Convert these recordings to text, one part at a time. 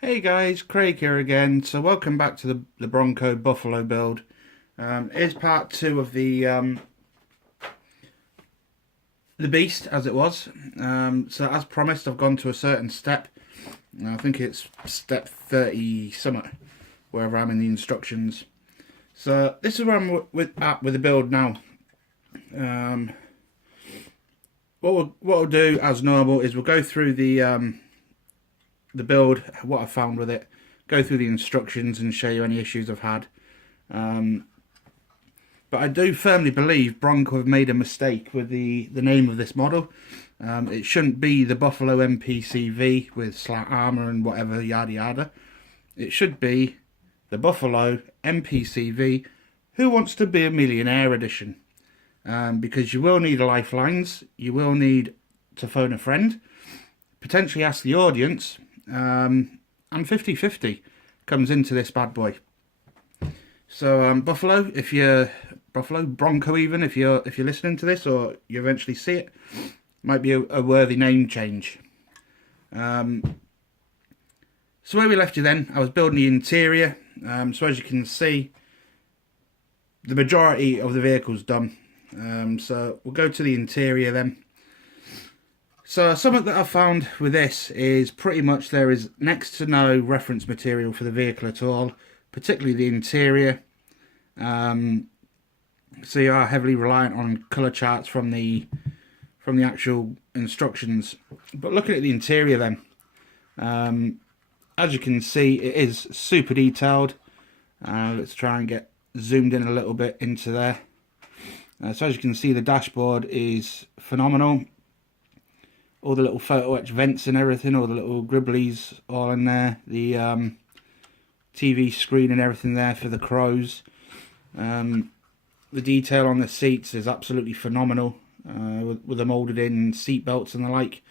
Hey guys, Craig here again. So welcome back to the Bronco Buffalo build. Here's part two of the beast as it was. So as promised, I've gone to a certain step. I think it's step 30 something, wherever I'm in the instructions. So this is where I'm at with the build now. What we'll do as normal is we'll go through the build, what I found with it, go through the instructions and show you any issues I've had. But I do firmly believe Bronco have made a mistake with the name of this model. It shouldn't be the Buffalo MPCV with slat armour and whatever, yada yada. It should be the Buffalo MPCV Who Wants to Be a Millionaire edition. Because you will need lifelines, you will need to phone a friend, potentially ask the audience, and 50-50 comes into this bad boy. So Buffalo, if you're Bronco, even if you're listening to this or you eventually see it, might be a worthy name change. So where we left you then, I was building the interior. So as you can see, the majority of the vehicle's done. So we'll go to the interior then. So something that I've found with this is pretty much there is next to no reference material for the vehicle at all, particularly the interior. So you are heavily reliant on colour charts from the actual instructions. But looking at the interior then, as you can see, it is super detailed. Let's try and get zoomed in a little bit into there. So as you can see, the dashboard is phenomenal. All the little photo etch vents and everything, all the little gribblies all in there. The TV screen and everything there for the crows. The detail on the seats is absolutely phenomenal, with the moulded in seat belts and the like.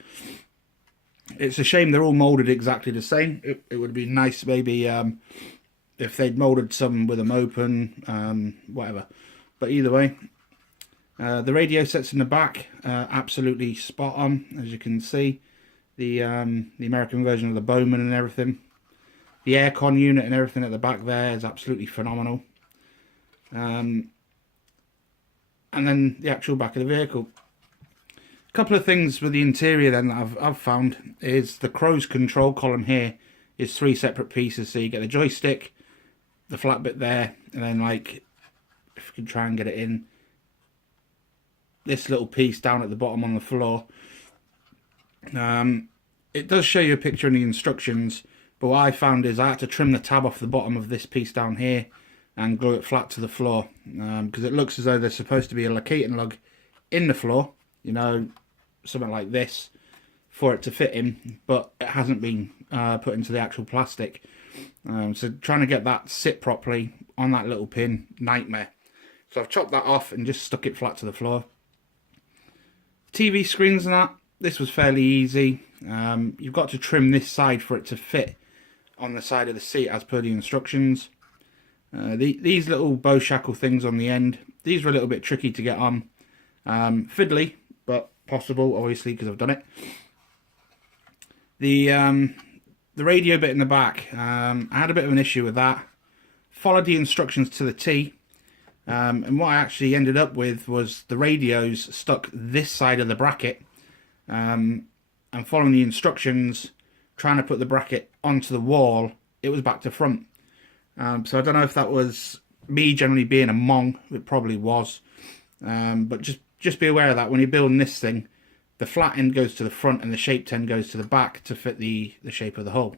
It's a shame they're all moulded exactly the same. It would be nice maybe if they'd moulded some with them open, whatever. But either way, the radio sets in the back, absolutely spot on, as you can see. The American version of the Bowman and everything. The aircon unit and everything at the back there is absolutely phenomenal. And then the actual back of the vehicle. A couple of things with the interior then that I've found is the cruise control column here is 3 separate pieces. So you get the joystick, the flat bit there, and then like, if you can try and get it in, this little piece down at the bottom on the floor. It does show you a picture in the instructions, but what I found is I had to trim the tab off the bottom of this piece down here and glue it flat to the floor, because it looks as though there's supposed to be a locating lug in the floor, you know, something like this, for it to fit in, but it hasn't been put into the actual plastic. So trying to get that sit properly on that little pin, nightmare. So I've chopped that off and just stuck it flat to the floor. TV screens and that, this was fairly easy. You've got to trim this side for it to fit on the side of the seat as per the instructions. These little bow shackle things on the end, these were a little bit tricky to get on. Fiddly, but possible, obviously, because I've done it. The radio bit in the back, I had a bit of an issue with that. Followed the instructions to the T. And what I actually ended up with was the radios stuck this side of the bracket, and following the instructions, trying to put the bracket onto the wall, it was back to front. So I don't know if that was me generally being a mong, it probably was, but just be aware of that when you're building this thing, the flat end goes to the front and the shaped end goes to the back to fit the shape of the hull.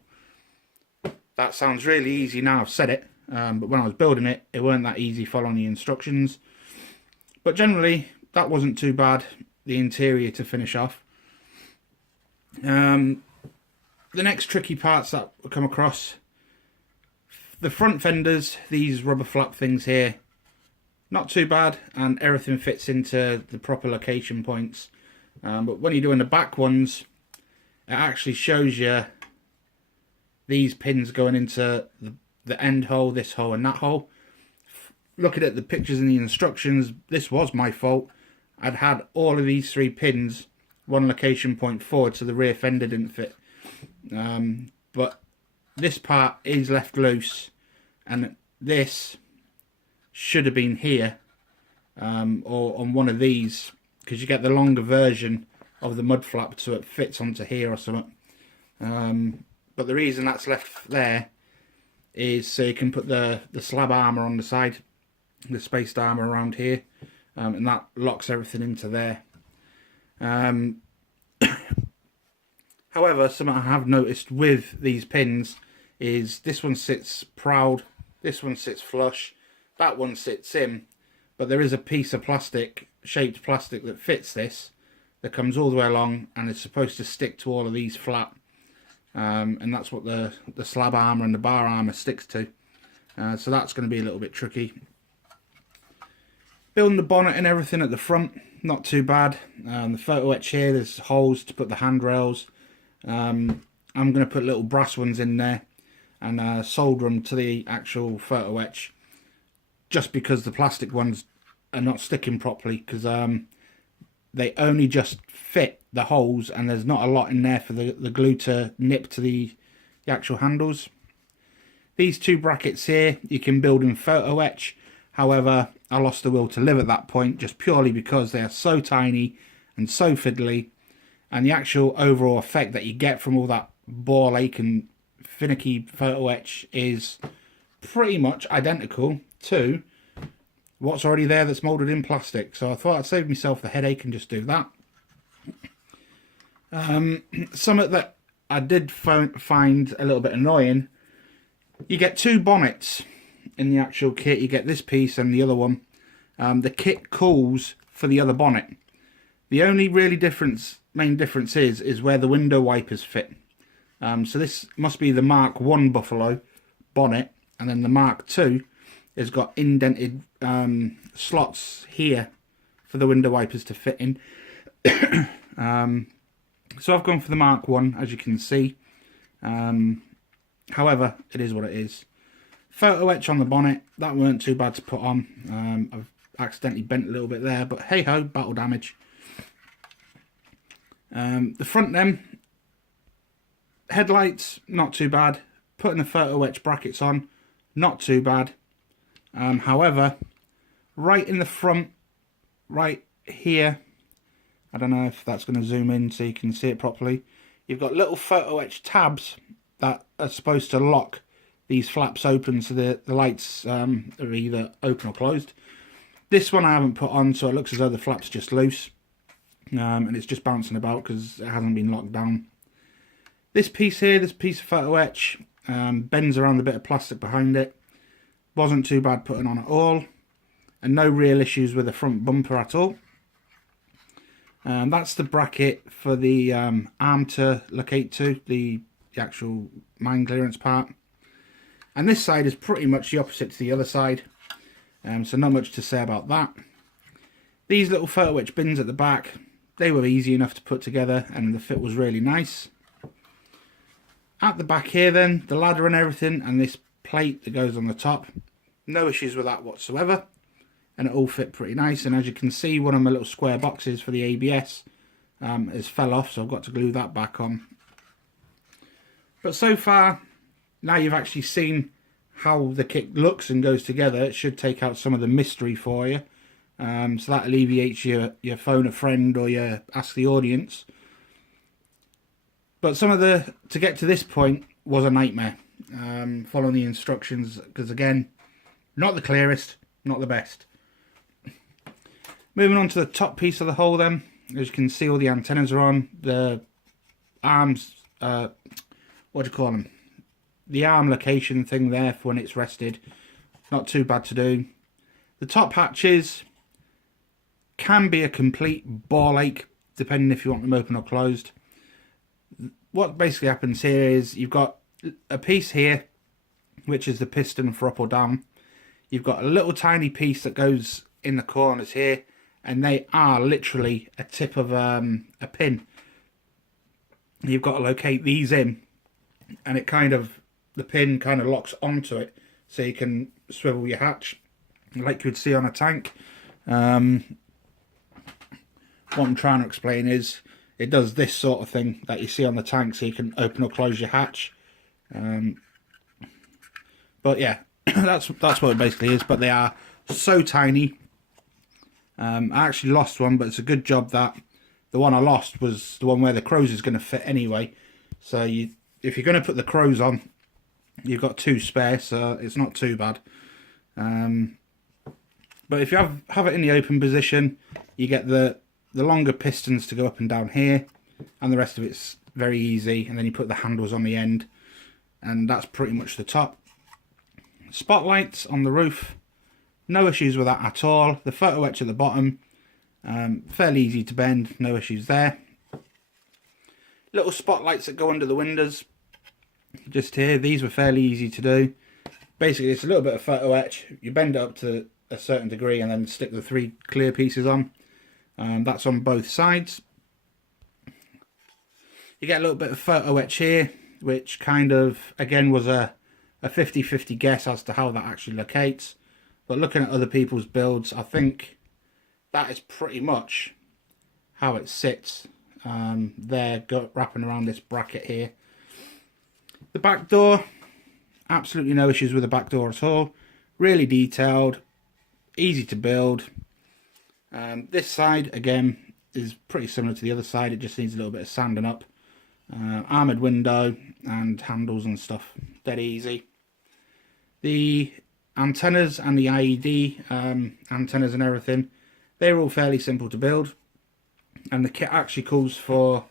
That sounds really easy now I've said it. But when I was building it, it weren't that easy following the instructions. But generally, that wasn't too bad, the interior to finish off. The next tricky parts that we come across, the front fenders, these rubber flap things here, not too bad, and everything fits into the proper location points. But when you're doing the back ones, it actually shows you these pins going into the end hole, this hole and that hole. Looking at the pictures and the instructions, this was my fault. I'd had all of these 3 pins one location point forward, so the rear fender didn't fit. But this part is left loose, and this should have been here, or on one of these, because you get the longer version of the mud flap so it fits onto here or something. But the reason that's left there is so you can put the slab armour on the side, the spaced armour around here, and that locks everything into there. However, something I have noticed with these pins is this one sits proud, this one sits flush, that one sits in, but there is a piece of plastic, shaped plastic, that fits this, that comes all the way along and is supposed to stick to all of these flat. And that's what the slab armour and the bar armour sticks to. So that's going to be a little bit tricky. Building the bonnet and everything at the front, not too bad. The photo etch here, there's holes to put the handrails. I'm going to put little brass ones in there and solder them to the actual photo etch, just because the plastic ones are not sticking properly, because they only just fit the holes and there's not a lot in there for the glue to nip to the actual handles. These two brackets here you can build in photo etch, however I lost the will to live at that point just purely because they are so tiny and so fiddly, and the actual overall effect that you get from all that ball ache and finicky photo etch is pretty much identical to what's already there that's moulded in plastic. So I thought I'd save myself the headache and just do that. Something that I did find a little bit annoying, you get two bonnets in the actual kit. You get this piece and the other one. The kit calls for the other bonnet. The only really main difference is where the window wipers fit. So this must be the Mark 1 Buffalo bonnet, and then the Mark 2 has got indented slots here for the window wipers to fit in. So I've gone for the Mark 1, as you can see. However, it is what it is. Photo etch on the bonnet, that weren't too bad to put on. I've accidentally bent a little bit there, but hey ho, battle damage. The front then, headlights, not too bad. Putting the photo etch brackets on, not too bad. However, right in the front, right here, I don't know if that's going to zoom in so you can see it properly, you've got little photo etch tabs that are supposed to lock these flaps open so the lights are either open or closed. This one I haven't put on, so it looks as though the flap's just loose, and it's just bouncing about because it hasn't been locked down. This piece here, this piece of photo etch, bends around the bit of plastic behind it. Wasn't too bad putting on at all, and no real issues with the front bumper at all. That's the bracket for the arm to locate to, the actual mine clearance part. And this side is pretty much the opposite to the other side, so not much to say about that. These little photo etch bins at the back, they were easy enough to put together and the fit was really nice. At the back here then, the ladder and everything, and this plate that goes on the top, no issues with that whatsoever, and it all fit pretty nice. And as you can see, one of my little square boxes for the ABS has fell off, so I've got to glue that back on. But so far, now you've actually seen how the kit looks and goes together, it should take out some of the mystery for you. So that alleviates your phone a friend or your ask the audience. But to get to this point was a nightmare. Following the instructions, because again, not the clearest, not the best. Moving on to the top piece of the hull then, as you can see all the antennas are on, the arms, what do you call them? The arm location thing there for when it's rested, not too bad to do. The top hatches can be a complete ball ache, depending if you want them open or closed. What basically happens here is you've got a piece here, which is the piston for up or down. You've got a little tiny piece that goes in the corners here, and they are literally a tip of a pin. You've got to locate these in, and the pin kind of locks onto it, so you can swivel your hatch like you'd see on a tank. What I'm trying to explain is it does this sort of thing that you see on the tank, so you can open or close your hatch But yeah, that's what it basically is. But they are so tiny. I actually lost one, but it's a good job that the one I lost was the one where the crows is going to fit anyway. So if you're going to put the crows on, you've got 2 spare, so it's not too bad. But if you have it in the open position, you get the longer pistons to go up and down here, and the rest of it's very easy. And then you put the handles on the end, and that's pretty much the top. Spotlights on the roof, no issues with that at all. The photo etch at the bottom, fairly easy to bend, no issues there. Little spotlights that go under the windows, just here, these were fairly easy to do. Basically it's a little bit of photo etch, you bend it up to a certain degree and then stick the 3 clear pieces on. That's on both sides. You get a little bit of photo etch here, which kind of, again, was a 50-50 guess as to how that actually locates. But looking at other people's builds, I think that is pretty much how it sits. There, wrapping around this bracket here. The back door, absolutely no issues with the back door at all. Really detailed, easy to build. This side, again, is pretty similar to the other side. It just needs a little bit of sanding up. Armoured window and handles and stuff, dead easy. The antennas and the IED antennas and everything, they're all fairly simple to build. And the kit actually calls for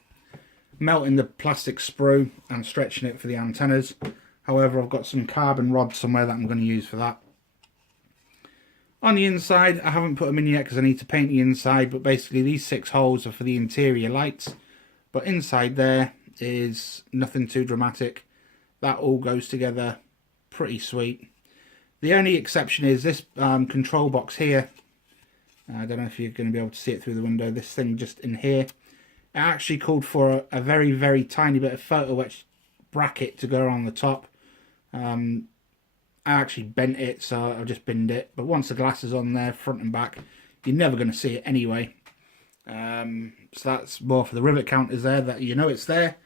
melting the plastic sprue and stretching it for the antennas. However, I've got some carbon rods somewhere that I'm going to use for that. On the inside, I haven't put them in yet because I need to paint the inside, but basically these 6 holes are for the interior lights. But inside there is nothing too dramatic. That all goes together pretty sweet. The only exception is this control box here. I don't know if you're going to be able to see it through the window. This thing just in here. It actually called for a very, very tiny bit of photo etch bracket to go around the top. I actually bent it, so I've just binned it. But once the glass is on there, front and back, you're never going to see it anyway. So that's more for the rivet counters there, that you know it's there.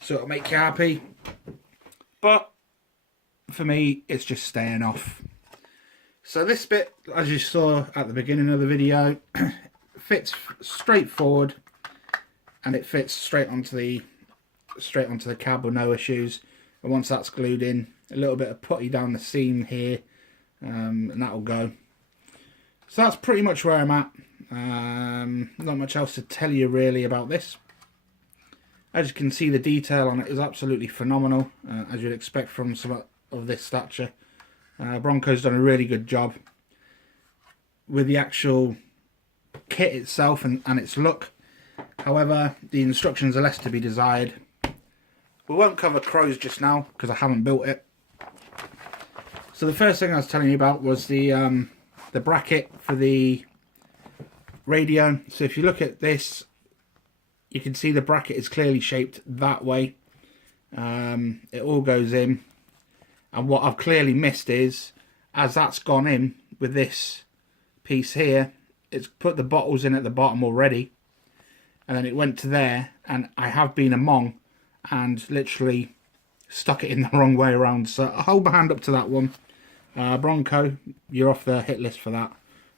So it'll make you happy. But for me, it's just staying off. So this bit, as you saw at the beginning of the video, fits straight forward, and it fits straight onto the cab with no issues. And once that's glued in, a little bit of putty down the seam here, and that'll go. So that's pretty much where I'm at. Not much else to tell you really about this. As you can see, the detail on it is absolutely phenomenal, as you'd expect from some of this stature. Bronco's done a really good job with the actual kit itself and its look. However, the instructions are less to be desired. We won't cover crows just now because I haven't built it. So the first thing I was telling you about was the bracket for the radio. So if you look at this, you can see the bracket is clearly shaped that way. It all goes in. And what I've clearly missed is, as that's gone in with this piece here, it's put the bottles in at the bottom already. And then it went to there, and I have been among and literally stuck it in the wrong way around. So I'll hold my hand up to that one. Bronco, you're off the hit list for that.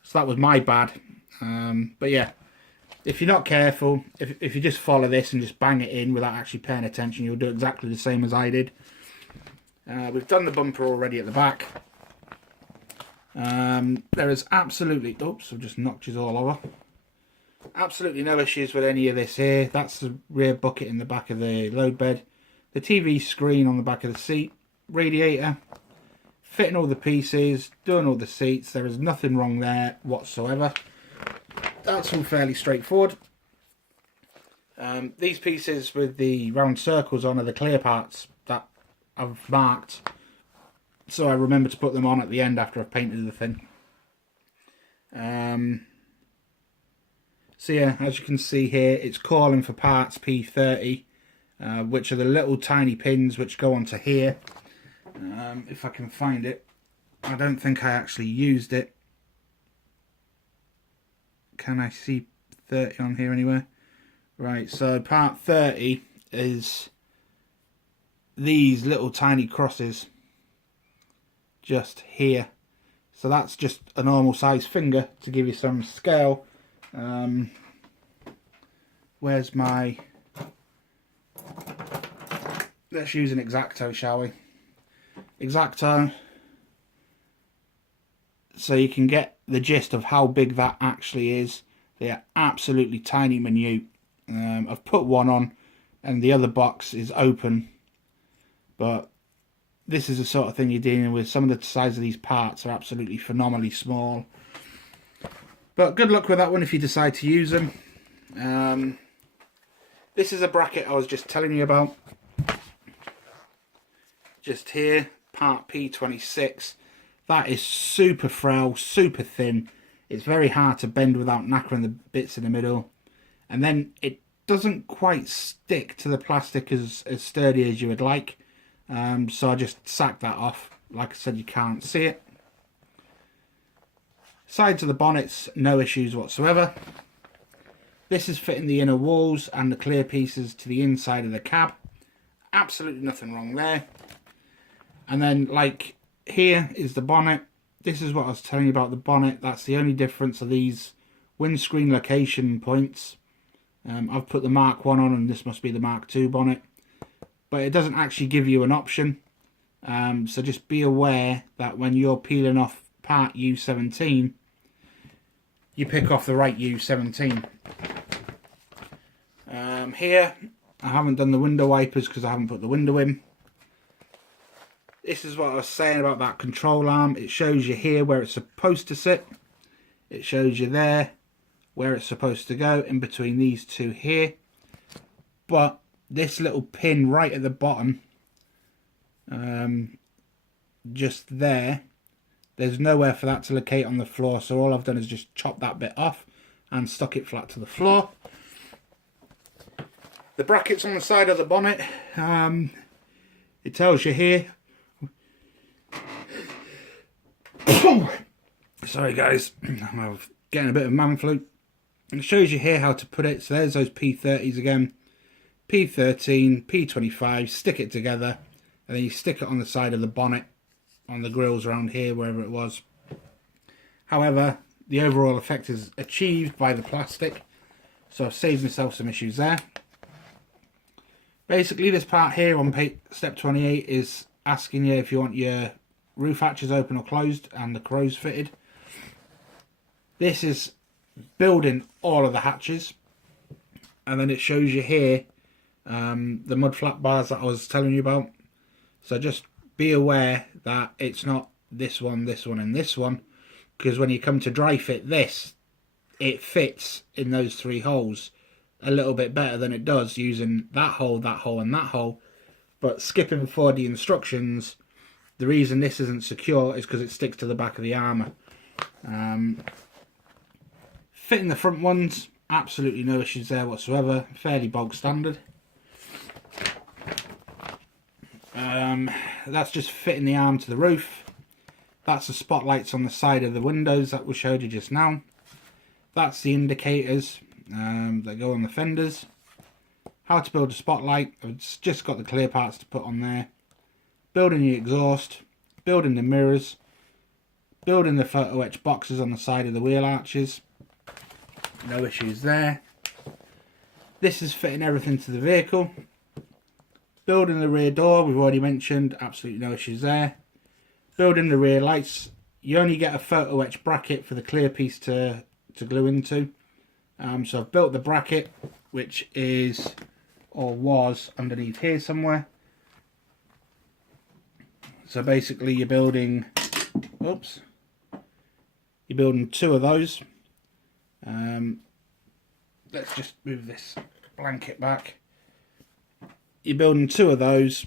So that was my bad. But yeah, if you're not careful, if you just follow this and just bang it in without actually paying attention, you'll do exactly the same as I did. We've done the bumper already at the back. There is absolutely, oops, I've just knocked you all over. Absolutely no issues with any of this here. That's the rear bucket in the back of the load bed. The TV screen on the back of the seat. Radiator. Fitting all the pieces. Doing all the seats. There is nothing wrong there whatsoever. That's all fairly straightforward. These pieces with the round circles on are the clear parts that I've marked. So I remember to put them on at the end after I've painted the thing. So yeah, as you can see here, it's calling for parts P30, which are the little tiny pins which go onto here. If I can find it. I don't think I actually used it. Can I see 30 on here anywhere? Right, so part 30 is these little tiny crosses just here. So that's just a normal size finger to give you some scale. Where's my... Let's use an X-Acto, shall we? X-Acto. So you can get the gist of how big that actually is. They are absolutely tiny, minute. I've put one on and the other box is open. But this is the sort of thing you're dealing with. Some of the size of these parts are absolutely phenomenally small. But good luck with that one if you decide to use them. This is a bracket I was just telling you about. Just here, part P26. That is super frail, super thin. It's very hard to bend without knackering the bits in the middle. And then it doesn't quite stick to the plastic as sturdy as you would like. So I just sacked that off. Like I said, you can't see it. Sides of the bonnets, no issues whatsoever. This is fitting the inner walls and the clear pieces to the inside of the cab. Absolutely nothing wrong there. And then, like, here is the bonnet. This is what I was telling you about the bonnet. That's the only difference of these windscreen location points. I've put the Mark 1 on and this must be the Mark 2 bonnet. But it doesn't actually give you an option. So just be aware that when you're peeling off part U17, you pick off the right U17. Here, I haven't done the window wipers because I haven't put the window in. This is what I was saying about that control arm. It shows you here where it's supposed to sit. It shows you there where it's supposed to go in between these two here. But this little pin right at the bottom, just there, there's nowhere for that to locate on the floor. So all I've done is just chop that bit off and stuck it flat to the floor. The brackets on the side of the bonnet, it tells you here. Sorry guys, I'm getting a bit of man flu. It shows you here how to put it. So there's those P30s again. P13, P25, stick it together. And then you stick it on the side of the bonnet, on the grills around here, wherever it was. However, the overall effect is achieved by the plastic. So I've saved myself some issues there. Basically, this part here on step 28 is asking you if you want your roof hatches open or closed and the corrosion fitted. This is building all of the hatches. And then it shows you here the mud flap bars that I was telling you about. So just be aware that it's not this one, and this one. Because when you come to dry fit this, it fits in those three holes a little bit better than it does using that hole, and that hole. But skipping forward the instructions, the reason this isn't secure is because it sticks to the back of the armour. Fitting the front ones, absolutely no issues there whatsoever, fairly bog standard. That's just fitting the arm to the roof. That's the spotlights on the side of the windows that we showed you just now. That's the indicators that go on the fenders. How to build a spotlight, I've just got the clear parts to put on there. Building the exhaust, building the mirrors, building the photo etch boxes on the side of the wheel arches. No issues there. This is fitting everything to the vehicle. Building the rear door, we've already mentioned, absolutely no issues there. Building the rear lights, you only get a photo etch bracket for the clear piece to glue into. So I've built the bracket, which is, or was, underneath here somewhere. So basically you're building, oops, you're building two of those. Let's just move this blanket back. You're building two of those.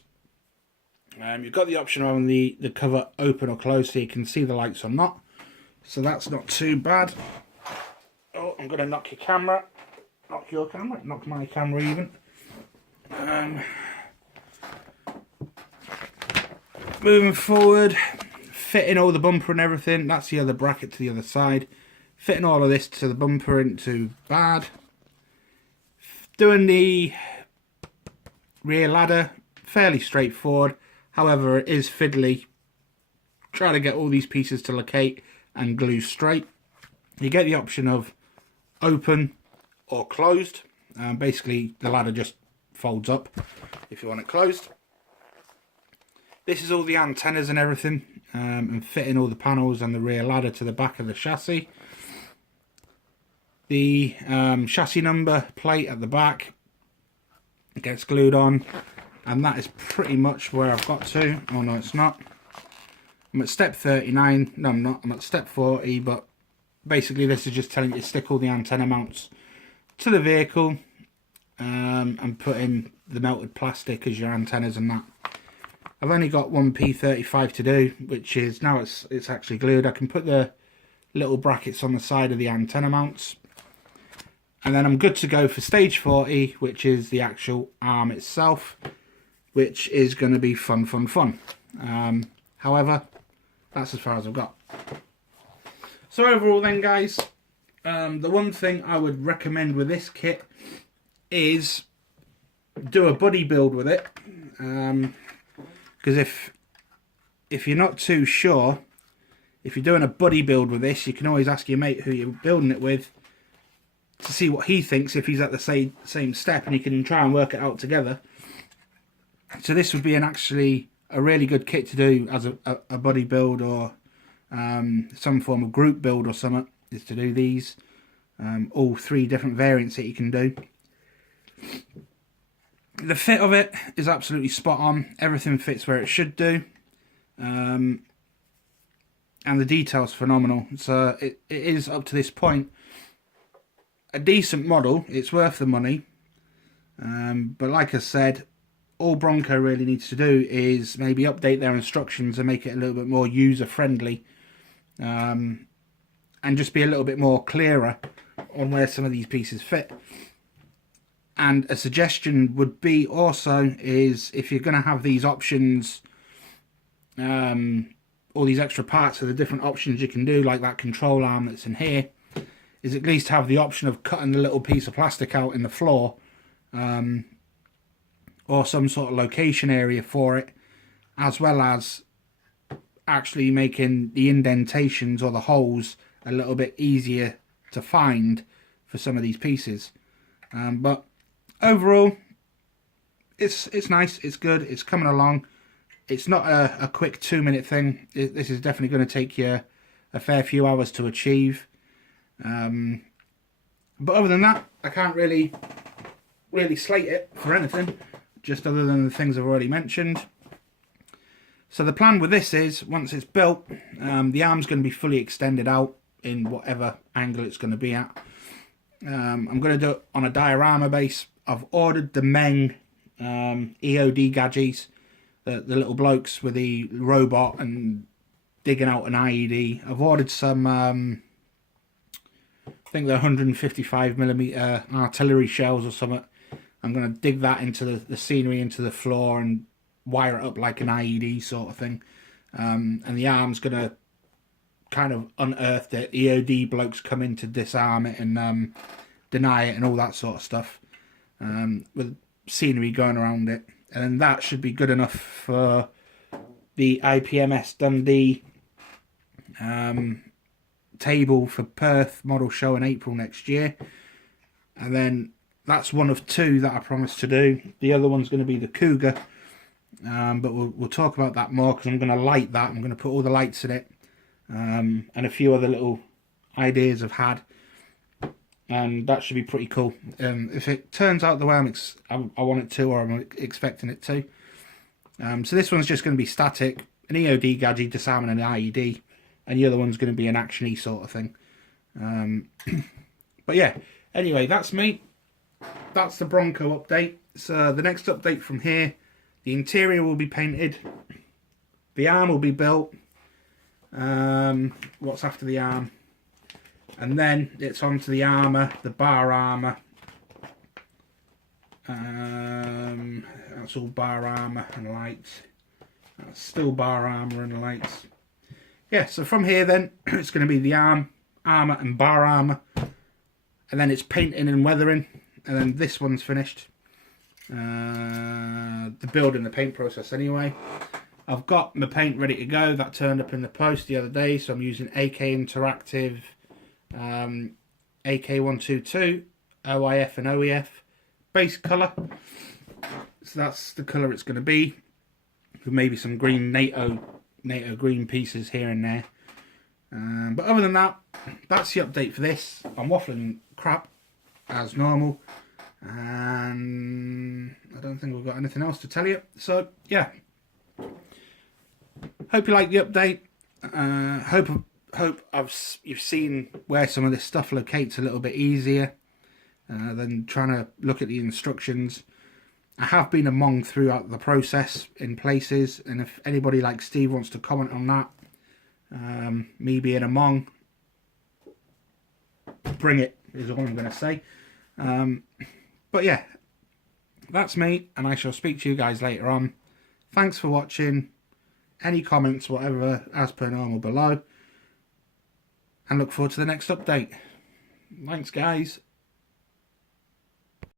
You've got the option on the cover open or closed so you can see the lights or not. So that's not too bad. Oh, I'm going to knock your camera. Knock your camera. Knock my camera even. Moving forward. Fitting all the bumper and everything. That's the other bracket to the other side. Fitting all of this to the bumper into bad. Doing the rear ladder fairly straightforward. However, it is fiddly trying to get all these pieces to locate and glue straight. You get the option of open or closed. Basically, the ladder just folds up if you want it closed. This is all the antennas and everything, and fitting all the panels and the rear ladder to the back of the chassis. The chassis number plate at the back gets glued on, and that is pretty much where I've got to. Oh no, it's not. I'm at step 39. No, I'm not. I'm at step 40, but basically this is just telling you to stick all the antenna mounts to the vehicle, and put in the melted plastic as your antennas and that. I've only got one P35 to do, which is, now it's actually glued. I can put the little brackets on the side of the antenna mounts, and then I'm good to go for stage 40, which is the actual arm itself, which is going to be fun. However, that's as far as I've got. So overall then, guys, the one thing I would recommend with this kit is do a buddy build with it, because if you're not too sure, if you're doing a buddy build with this, you can always ask your mate who you're building it with to see what he thinks, if he's at the same step, and you can try and work it out together. So this would be actually a really good kit to do as a buddy build, or some form of group build or something, is to do these. All three different variants that you can do. The fit of it is absolutely spot on. Everything fits where it should do. And the detail's phenomenal. So it is, up to this point, a decent model. It's worth the money. But like I said, all Bronco really needs to do is maybe update their instructions and make it a little bit more user friendly, and just be a little bit more clearer on where some of these pieces fit. And a suggestion would be also, is if you're going to have these options, all these extra parts of the different options you can do, like that control arm that's in here, is at least have the option of cutting the little piece of plastic out in the floor, or some sort of location area for it, as well as actually making the indentations or the holes a little bit easier to find for some of these pieces. But overall, it's nice, it's good, it's coming along. It's not a quick 2-minute thing. This is definitely going to take you a fair few hours to achieve. But other than that, I can't really slate it for anything, just other than the things I've already mentioned. So the plan with this is, once it's built, the arm's going to be fully extended out in whatever angle it's going to be at. I'm going to do it on a diorama base. I've ordered the Meng EOD gadgets, the little blokes with the robot and digging out an IED. I've ordered some, I think they're 155mm artillery shells or something. I'm going to dig that into the scenery, into the floor, and wire it up like an IED sort of thing. And the arm's going to kind of unearth it. EOD blokes come in to disarm it and deny it and all that sort of stuff, with scenery going around it. And then that should be good enough for the IPMS Dundee table for Perth model show in April next year. And then that's one of two that I promised to do. The other one's going to be the Cougar, but we'll talk about that more, because I'm going to light that. I'm going to put all the lights in it, and a few other little ideas I've had, and that should be pretty cool. If it turns out the way I want it to, or I'm expecting it to. So this one's just going to be static, an EOD gadget disarming an IED, and the other one's going to be an action-y sort of thing. But yeah, anyway, that's me. That's the Bronco update. So the next update from here, the interior will be painted, the arm will be built. What's after the arm? And then it's on to the armour, the bar armour. That's all bar armour and lights. That's still bar armour and lights. Yeah, so from here then, it's going to be the armour and bar armour. And then it's painting and weathering. And then this one's finished. the build and the paint process anyway. I've got my paint ready to go. That turned up in the post the other day, so I'm using AK Interactive AK122 OIF and OEF base colour. So that's the colour it's going to be, with maybe some green NATO green pieces here and there. But other than that, that's the update for this. I'm waffling crap as normal, and I don't think we've got anything else to tell you. So yeah, hope you like the update. Hope you've seen where some of this stuff locates a little bit easier than trying to look at the instructions. I have been among throughout the process in places, and if anybody like Steve wants to comment on that, me being among, bring it, is all I'm going to say. But yeah, that's me, and I shall speak to you guys later on. Thanks for watching. Any comments, whatever, as per normal below, and look forward to the next update. Thanks guys.